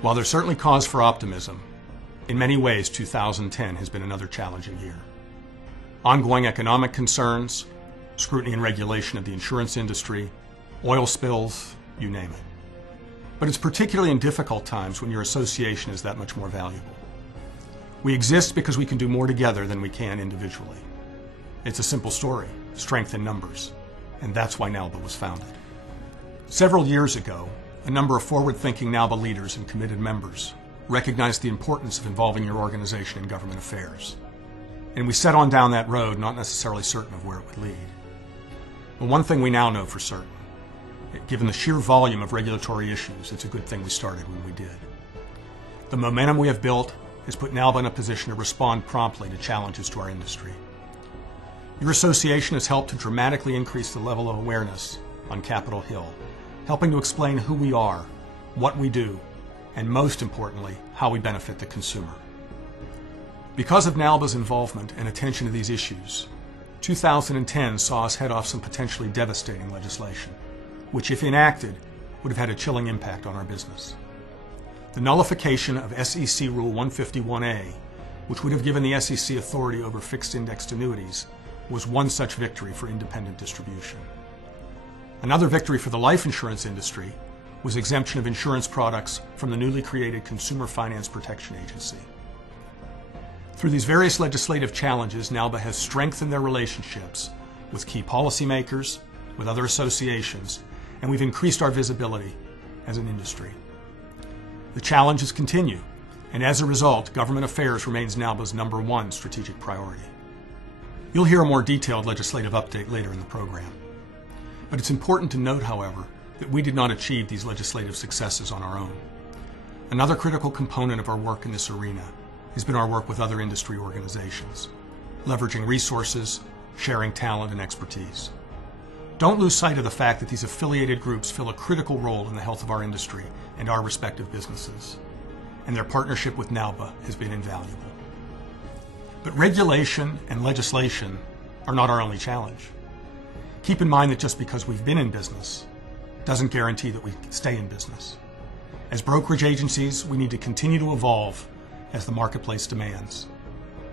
While there's certainly cause for optimism, in many ways 2010 has been another challenging year. Ongoing economic concerns, scrutiny and regulation of the insurance industry, oil spills, you name it. But it's particularly in difficult times when your association is that much more valuable. We exist because we can do more together than we can individually. It's a simple story, strength in numbers, and that's why NAILBA was founded. Several years ago, a number of forward-thinking NAILBA leaders and committed members recognized the importance of involving your organization in government affairs. And we set on down that road, not necessarily certain of where it would lead. But one thing we now know for certain, given the sheer volume of regulatory issues, it's a good thing we started when we did. The momentum we have built has put NAILBA in a position to respond promptly to challenges to our industry. Your association has helped to dramatically increase the level of awareness on Capitol Hill, helping to explain who we are, what we do, and most importantly, how we benefit the consumer. Because of NAILBA's involvement and attention to these issues, 2010 saw us head off some potentially devastating legislation, which, if enacted, would have had a chilling impact on our business. The nullification of SEC Rule 151A, which would have given the SEC authority over fixed-indexed annuities, was one such victory for independent distribution. Another victory for the life insurance industry was exemption of insurance products from the newly created Consumer Finance Protection Agency. Through these various legislative challenges, NAILBA has strengthened their relationships with key policymakers, with other associations, and we've increased our visibility as an industry. The challenges continue, and as a result, government affairs remains NAILBA's #1 strategic priority. You'll hear a more detailed legislative update later in the program. But it's important to note, however, that we did not achieve these legislative successes on our own. Another critical component of our work in this arena has been our work with other industry organizations, leveraging resources, sharing talent and expertise. Don't lose sight of the fact that these affiliated groups fill a critical role in the health of our industry and our respective businesses, and their partnership with NAILBA has been invaluable. But regulation and legislation are not our only challenge. Keep in mind that just because we've been in business doesn't guarantee that we stay in business. As brokerage agencies, we need to continue to evolve as the marketplace demands.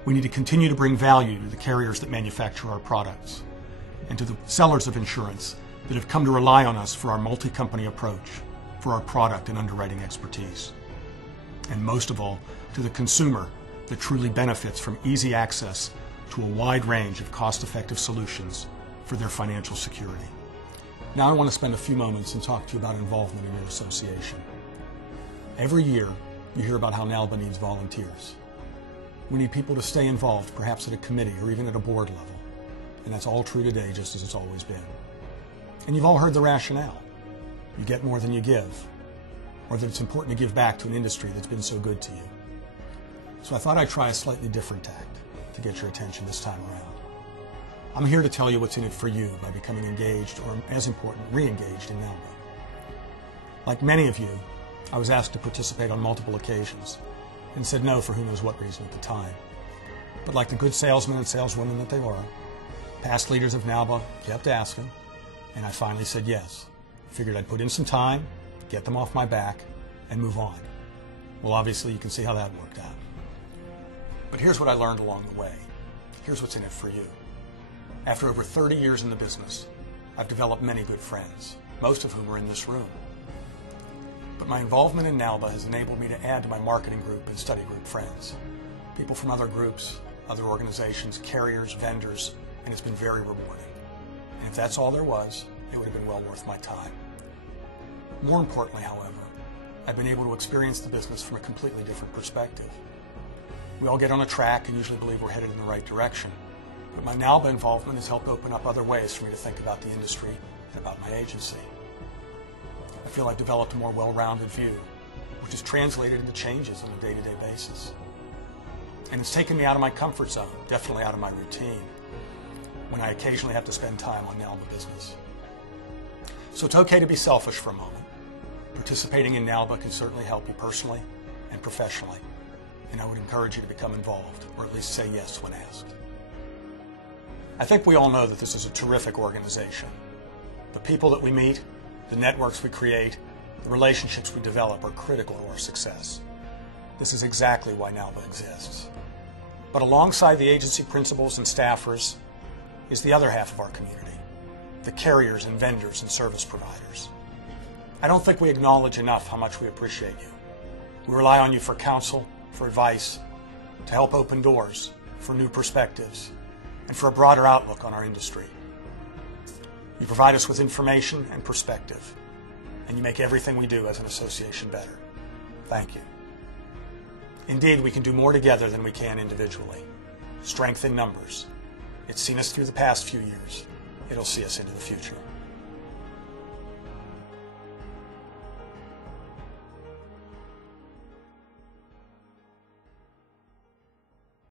We need to continue to bring value to the carriers that manufacture our products and to the sellers of insurance that have come to rely on us for our multi-company approach, for our product and underwriting expertise. And most of all, to the consumer that truly benefits from easy access to a wide range of cost-effective solutions for their financial security. Now I want to spend a few moments and talk to you about involvement in your association. Every year, you hear about how NAILBA needs volunteers. We need people to stay involved, perhaps at a committee or even at a board level. And that's all true today, just as it's always been. And you've all heard the rationale. You get more than you give, or that it's important to give back to an industry that's been so good to you. So I thought I'd try a slightly different tact to get your attention this time around. I'm here to tell you what's in it for you by becoming engaged, or as important, re-engaged in NAILBA. Like many of you, I was asked to participate on multiple occasions and said no for who knows what reason at the time. But like the good salesmen and saleswomen that they were, past leaders of NAILBA kept asking, and I finally said yes. Figured I'd put in some time, get them off my back, and move on. Well, obviously you can see how that worked out. But here's what I learned along the way. Here's what's in it for you. After over 30 years in the business, I've developed many good friends, most of whom are in this room. But my involvement in NAILBA has enabled me to add to my marketing group and study group friends. People from other groups, other organizations, carriers, vendors, and it's been very rewarding. And if that's all there was, it would have been well worth my time. More importantly, however, I've been able to experience the business from a completely different perspective. We all get on a track and usually believe we're headed in the right direction. But my NAILBA involvement has helped open up other ways for me to think about the industry and about my agency. I feel I've developed a more well-rounded view, which is translated into changes on a day-to-day basis. And it's taken me out of my comfort zone, definitely out of my routine, when I occasionally have to spend time on NAILBA business. So it's okay to be selfish for a moment. Participating in NAILBA can certainly help you personally and professionally, and I would encourage you to become involved, or at least say yes when asked. I think we all know that this is a terrific organization. The people that we meet, the networks we create, The relationships we develop are critical to our success. This is exactly why NAILBA exists. But alongside the agency principals and staffers is the other half of our community, the carriers and vendors and service providers. I don't think we acknowledge enough how much we appreciate you. We rely on you for counsel, for advice, to help open doors, for new perspectives, and for a broader outlook on our industry. You provide us with information and perspective, and you make everything we do as an association better. Thank you. Indeed, we can do more together than we can individually. Strength in numbers. It's seen us through the past few years. It'll see us into the future.